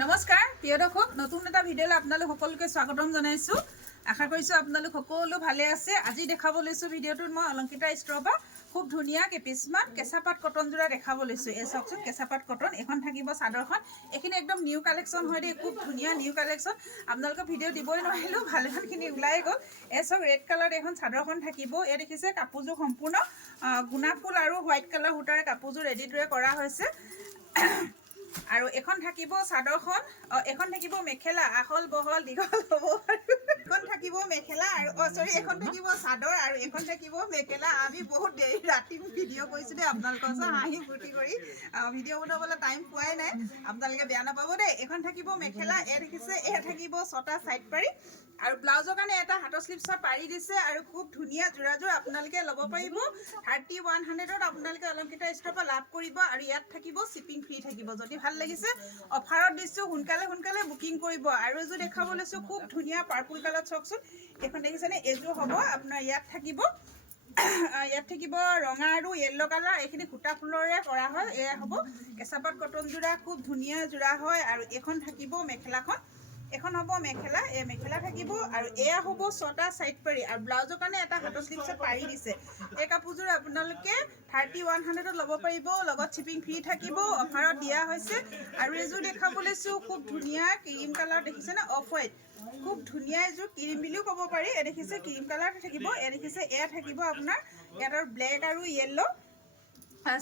নমস্কাৰ প্ৰিয় দৰ্শক নতুন এটা ভিডিঅ'লৈ আপোনালোক সকলোকে স্বাগতম জনাইছোঁ। আশা কৰিছোঁ আপোনালোক সকলো ভালে আছে। আজি দেখাব লৈছোঁ ভিডিঅ'টোত মই অলংকিতা ষ্ট'ৰৰ পৰা খুব ধুনীয়া কেপিচমান কেঁচাপাত কটন যোৰা দেখাব লৈছোঁ। এই চাওকচোন কেঁচাপাত কটন এখন থাকিব চাদৰখন। এইখিনি একদম নিউ কালেকশ্যন হয় দেই, খুব ধুনীয়া নিউ কালেকশ্যন। আপোনালোকক ভিডিঅ' দিবই নোৱাৰিলোঁ, ভালেমানখিনি ওলাই গ'ল। এই চাওক ৰেড কালাৰত এখন চাদৰখন থাকিব। এই দেখিছে কাপোৰযোৰ সম্পূৰ্ণ গুণা ফুল আৰু হোৱাইট কালাৰ সূতাৰে কাপোৰযোৰ ৰেডিটোৰে কৰা হৈছে। আৰু এখন থাকিব চাদৰখন, এখন থাকিব মেখেলা আহল বহল দীঘল হ'ব আৰু এখন থাকিব মেখেলা আৰু এখন থাকিব চাদৰ আৰু এখন থাকিব মেখেলা। আমি বহুত দেৰি ৰাতি ভিডিঅ' কৰিছোঁ দেই, আপোনালোকৰ ওচৰত হাঁহি ফূৰ্তি কৰি ভিডিঅ' বনাবলৈ টাইম পোৱাই নাই, আপোনালোকে বেয়া নাপাব দেই। এখন থাকিব মেখেলা, দেখিছে এয়া থাকিব ছটা চাইড পাৰি আৰু ব্লাউজৰ কাৰণে এটা হাতৰ স্লিপছত পাৰি দিছে আৰু খুব ধুনীয়া যোৰাযোৰ আপোনালোকে ল'ব পাৰিব। 3100ত আপোনালোকে অলংকিতা ষ্ট'ৰৰ পৰা লাভ কৰিব আৰু ইয়াত থাকিব শ্বিপিং ফ্ৰী থাকিব। যদি ভাল লাগিছে অফাৰত দিছোঁ, সোনকালে বুকিং কৰিব। আৰু এযোৰ দেখাব লৈছোঁ খুব ধুনীয়া পাৰ্পল কালাৰত, চাওকচোন এইখন দেখিছেনে? এইযোৰ হ'ব আপোনাৰ ইয়াত থাকিব ৰঙা আৰু য়েল্ল' কালাৰ। এইখিনি সূতা ফুলৰে কৰা হয়। এয়া হ'ব কেঁচাপাত কটন যোৰা, খুব ধুনীয়া যোৰা হয়। আৰু এইখন থাকিব মেখেলাখন, এখন হ'ব মেখেলা, এই মেখেলা থাকিব আৰু এয়া হ'ব ছটা চাইড পাৰি আৰু ব্লাউজৰ কাৰণে এটা হাতৰ স্লিপছত পাৰি দিছে। এই কাপোৰযোৰ আপোনালোকে 3100ত ল'ব পাৰিব, লগত শ্বিপিং ফ্ৰী থাকিব, অফাৰত দিয়া হৈছে। আৰু এযোৰ দেখাব লৈছোঁ খুব ধুনীয়া ক্ৰীম কালাৰ, দেখিছেনে? অফ হোৱাইট, খুব ধুনীয়া এযোৰ, ক্ৰীম বুলিও ক'ব পাৰি। এই দেখিছে ক্ৰীম কালাৰ থাকিব। এই দেখিছে এয়া থাকিব আপোনাৰ ইয়াত আৰু ব্লেক আৰু য়েল্ল'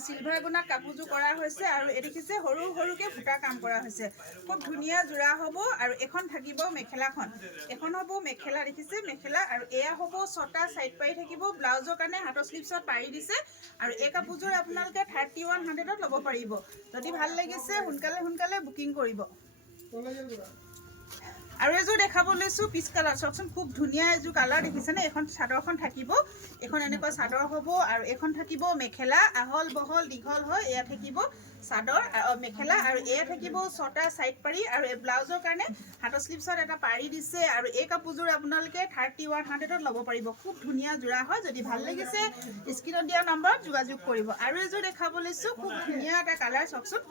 চিলভাৰ গুণাত কাপোৰযোৰ কৰা হৈছে। আৰু এই দেখিছে সৰুকৈ ফুটা কাম কৰা হৈছে, খুব ধুনীয়া যোৰা হ'ব। আৰু এখন থাকিব মেখেলাখন, এখন হ'ব মেখেলা, দেখিছে মেখেলা। আৰু এয়া হ'ব ছটা চাইড পাৰি থাকিব, ব্লাউজৰ কাৰণে হাতৰ স্লিপছত পাৰি দিছে। আৰু এই কাপোৰযোৰ আপোনালোকে 3100ত ল'ব পাৰিব। যদি ভাল লাগিছে সোনকালে বুকিং কৰিব। আৰু এযোৰ দেখাব লৈছোঁ পিচ কালাৰ, চাওকচোন খুব ধুনীয়া এযোৰ কালাৰ, দেখিছেনে? এখন চাদৰখন থাকিব, এখন এনেকুৱা চাদৰ হ'ব। আৰু এখন থাকিব মেখেলা আহল বহল দীঘল হয়। এয়া থাকিব চাদৰ মেখেলা আৰু এয়া থাকিব ছটা চাইড পাৰি আৰু এই ব্লাউজৰ কাৰণে হাতৰ স্লিপছত এটা পাৰি দিছে। আৰু এই কাপোৰযোৰ আপোনালোকে 3100ত ল'ব পাৰিব। খুব ধুনীয়া যোৰা হয়। যদি ভাল লাগিছে স্ক্ৰীণত দিয়া নম্বৰত যোগাযোগ কৰিব। আৰু এযোৰ দেখাব লৈছোঁ খুব ধুনীয়া এটা কালাৰ, চাওকচোন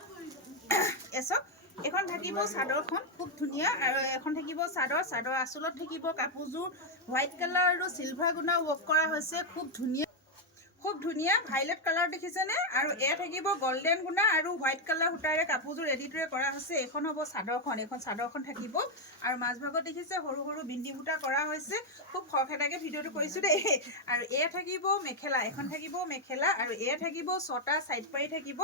চাওক এখন থাকিব চাদৰখন, খুব ধুনীয়া। আৰু এখন থাকিব চাদৰ আঁচলত থাকিব কাপোৰযোৰ হোৱাইট কালাৰ আৰু চিলভাৰ গুণা ৱৰ্ক কৰা হৈছে, খুব ধুনীয়া ভাইলেট কালাৰ, দেখিছেনে? আৰু এয়া থাকিব গল্ডেন গুণা আৰু হোৱাইট কালাৰ সূতাৰে কাপোৰযোৰ ৰেডিটোৰে কৰা হৈছে। এইখন হ'ব চাদৰখন, এইখন চাদৰখন থাকিব। আৰু মাজভাগত দেখিছে সৰু বিন্দি সূতা কৰা হৈছে। খুব খৰখেদাকৈ ভিডিঅ'টো কৰিছোঁ দেই। আৰু এয়া থাকিব মেখেলা, এখন থাকিব মেখেলা আৰু এয়া থাকিব ছটা চাইড পাৰি থাকিব।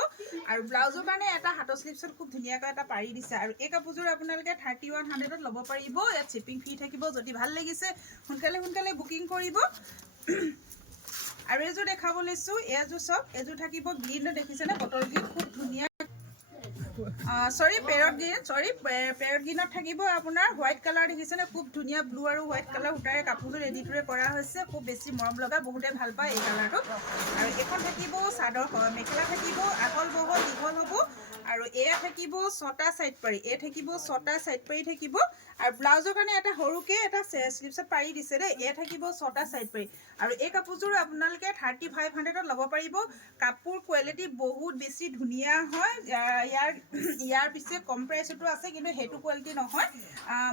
আৰু ব্লাউজৰ কাৰণে এটা হাতৰ স্লিপছত খুব ধুনীয়াকৈ এটা পাৰি দিছে। আৰু এই কাপোৰযোৰ আপোনালোকে 3100ত ল'ব পাৰিব, ইয়াত শ্বিপিং ফ্ৰী থাকিব। যদি ভাল লাগিছে সোনকালে বুকিং কৰিব। আৰু এযোৰ দেখাব লৈছোঁ, এযোৰ চাওক, এযোৰ থাকিব গ্ৰীণ, দেখিছেনে? বটল গ্ৰীণ, খুব ধুনীয়া পেৰট গ্ৰীণত থাকিব আপোনাৰ হোৱাইট কালাৰ, দেখিছেনে? খুব ধুনীয়া ব্লু আৰু হোৱাইট কালাৰ সূতাৰে কাপোৰযোৰ ৰেডিটোৰে কৰা হৈছে, খুব বেছি মৰম লগা, বহুতে ভাল পায় এই কালাৰটো। আৰু এইখন থাকিব চাদৰ, মেখেলা থাকিব আহল বহল দীঘল হ'ব। আৰু এয়া থাকিব ছটা চাইড পাৰি, থাকিব। আৰু ব্লাউজৰ কাৰণে এটা সৰুকৈ এটা স্লিপছত পাৰি দিছে দেই। এয়া থাকিব ছটা চাইড পাৰি। আৰু এই কাপোৰযোৰ আপোনালোকে 3500ত ল'ব পাৰিব। কাপোৰ কোৱালিটি বহুত বেছি ধুনীয়া হয়। ইয়াৰ পিছে কম প্ৰাইচতো আছে, কিন্তু সেইটো কোৱালিটি নহয়।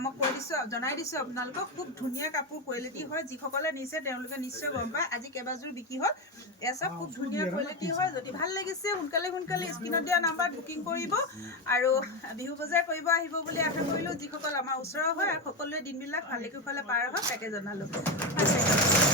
মই জনাই দিছোঁ আপোনালোকক, খুব ধুনীয়া কাপোৰ কোৱালিটি হয়। যিসকলে নিছে তেওঁলোকে নিশ্চয় গম পায়। আজি কেইবাযোৰ বিক্ৰী হ'ল। এয়া চব খুব ধুনীয়া কোৱালিটি হয়। যদি ভাল লাগিছে সোনকালে স্ক্ৰীণত দিয়া নাম্বাৰত বুকিং কৰিব। আৰু বিহু বজাৰ কৰিব আহিব বুলি আশা কৰিলোঁ। যিসকল আমাৰ ওচৰৰ হয় আৰু সকলোৱে দিনবিলাক ভালে কুশলে পাৰ হয় তাকে জনালোঁ।